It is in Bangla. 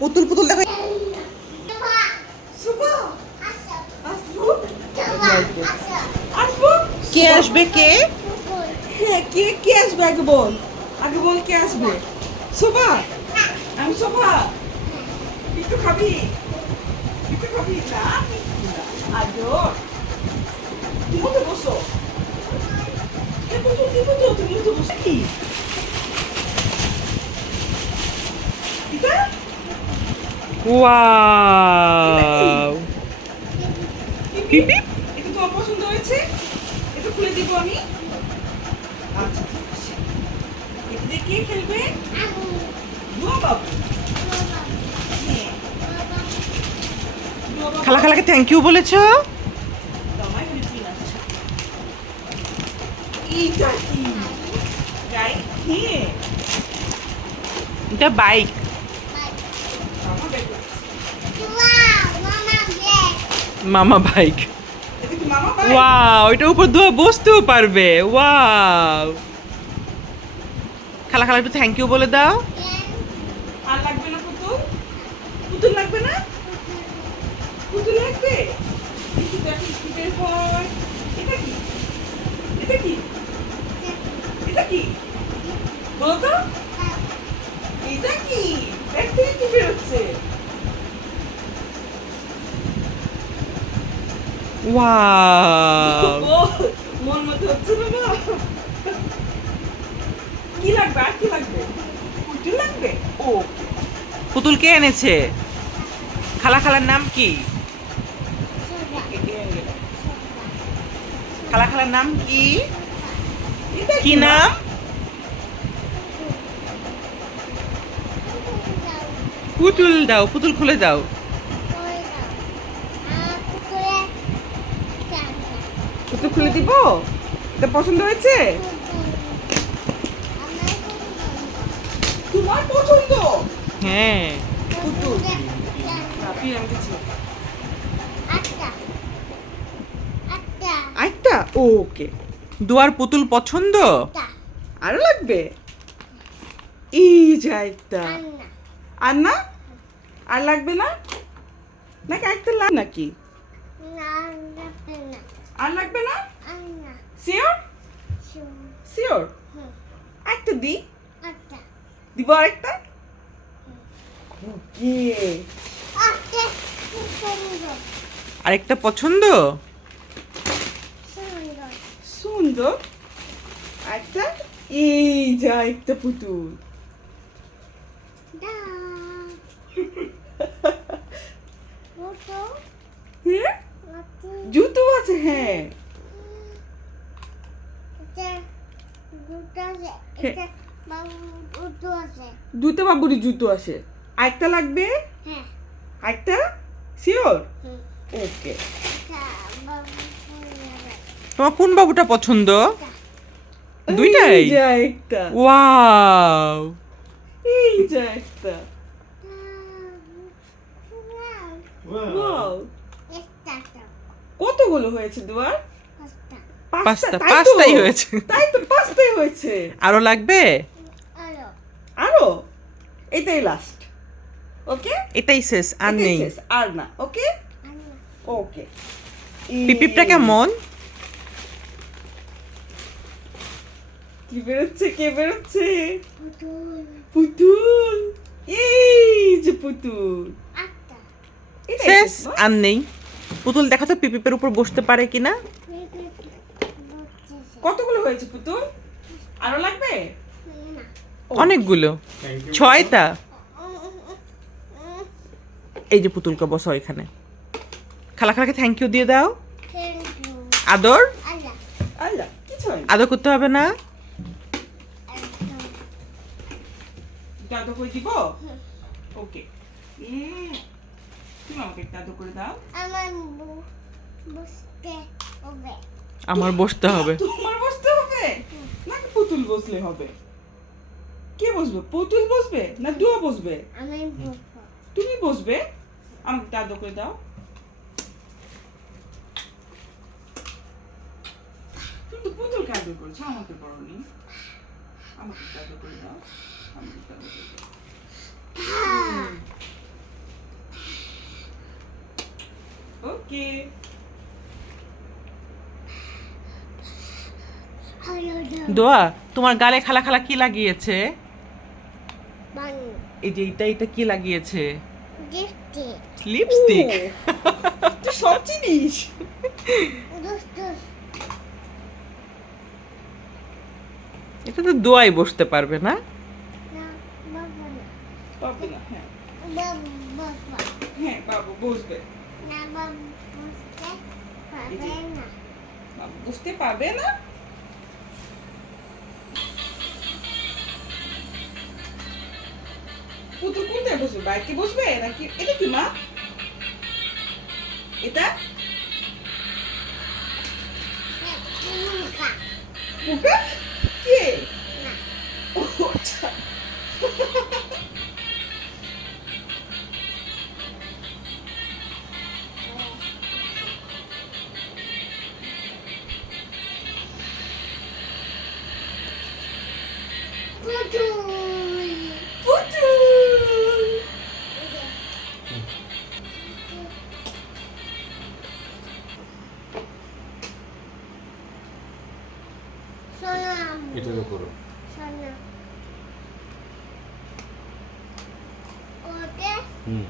পুতুল পুতুল দেখো। কে আসবে কে? হ্যাঁ কে কে আসবে আগে বল, আগে বল কে আসবে? শোভা, আমি শোভা। একটু খাবি, একটু খাবি না? আজো তুমি তো বসো, তুমি তো বসে কি এটা? ওয়াও পিপি, এটা তোমার পছন্দ হয়েছে? এটা খুলে দিব আমি। আচ্ছা ঠিক আছে। এটা দিয়ে কে খেলবে? দুয়া বাবু। হ্যাঁ, দুয়া বাবু। খালা খালাকে থ্যাংক ইউ বলেছো? দামাই হয়েছে না। এইটা কি? গাই খেয়ে এটা বাইক। আমার ব্যাগ লাগছে। মামা বাইক। এটা কি মামা ভাই? ওয়াও, এটার উপর দুয়া বসতেও পারবে। ওয়াও, খালা খালা একটু থ্যাংক ইউ বলে দাও। আর লাগবে না পুতুল? পুতুল লাগবে না? পুতুল লাগবে? একটু দেখি কি বের হয়। এটা কি? এটা কি? এটা কি? বলো তো? এটা কি? ব্যাগ থেকে কি বেরোচ্ছে? ওয়াও, ও, মন মতো হচ্ছে না মা? কি লাগবে? আর কি লাগবে? পুতুল লাগবে? ও, পুতুল কে এনেছে? খালা খালার নাম কি? খালা খালার নাম কি? এটা কি মা? নাম? পুতুল দাও, পুতুল খুলে দাও। পুতুল খুলে দিব? এটা পছন্দ হয়েছে? তোমার পছন্দ? হ্যাঁ, পুতুল। আপনি আমি কিছু। আরেকটা? ওকে। দুয়ার পুতুল পছন্দ? আরো লাগবে? এই যে আরেকটা। আর না? আর লাগবে না? নাকি আরেকটা নাকি? আর লাগবে না? শিওর? শিওর? আরেকটা দি? দিব আরেকটা? ওকে। আরেকটা পছন্দ? সুন্দর। আরেকটা? এই যে আরেকটা পুতুল। হ্যাঁ? জুতো আছে, হ্যাঁ। দুটো বাবুরই জুতো আছে। আরেকটা লাগবে? আরেকটা? শিওর? ওকে। তোমার কোন বাবুটা পছন্দ? দুইটাই? এই যে আরেকটা। ওয়াও, এই যে একটা। Wow! কতগুলো হয়েছে দুয়ার? পাঁচটা, তাই তো? পাঁচটাই হয়েছে। তাই তো পাঁচটাই হয়েছে। আরো লাগবে? আরো? এটাই লাস্ট। ওকে? এটাই শেষ, আর নেই। আর না। ওকে? ওকে। পিপিপটা কেমন? কি বেরোচ্ছে? কে বেরোচ্ছে? পুতুল। এই যে পুতুল। এটাই শেষ, শেষ, না? আর নেই। পুতুল দেখো তো পিপিপের উপর বসতে পারে কিনা। কতগুলো হয়েছে পুতুল? আরো লাগবে? অনেকগুলো, 6টা। এই যে পুতুলকে বসো এখানে। খালা খালাকে থ্যাংক ইউ দিয়ে দাও। আদর? আল্লাহ, কিছু হয়নি। আদর করতে হবে না? দাদু করে দিব? ওকে। তুমি আমাকে একটা আদর করে দাও। আমার বসতে হবে। তোমার বসতে হবে নাকি পুতুল বসলে হবে? কে বসবে? পুতুল বসবে না দুয়া বসবে? তুমি বসবে? আমাকে একটা আদর করে দাও। তুমি তো পুতুলকে আদর করছো, আমাকে করোনি। আমাকে একটা আদর করে দাও। ওকে। দোয়া, তোমার গালে খালা খালা কি লাগিয়েছে? এই যে এটা কি লাগিয়েছে? লিপস্টিক। তুই সব চিনিস? এটা তো দোয়াই বসতে পারবে না। পারবে না, হ্যাঁ হ্যাঁ বাবু বসবে। বাবু বসতে পারবে না। পুতুল কোনটায় বসবে? বাইকে বসবে নাকি? এটা কি মা? এটা মুখা কে? ও আচ্ছা। পুতুল এটারও করো। হুম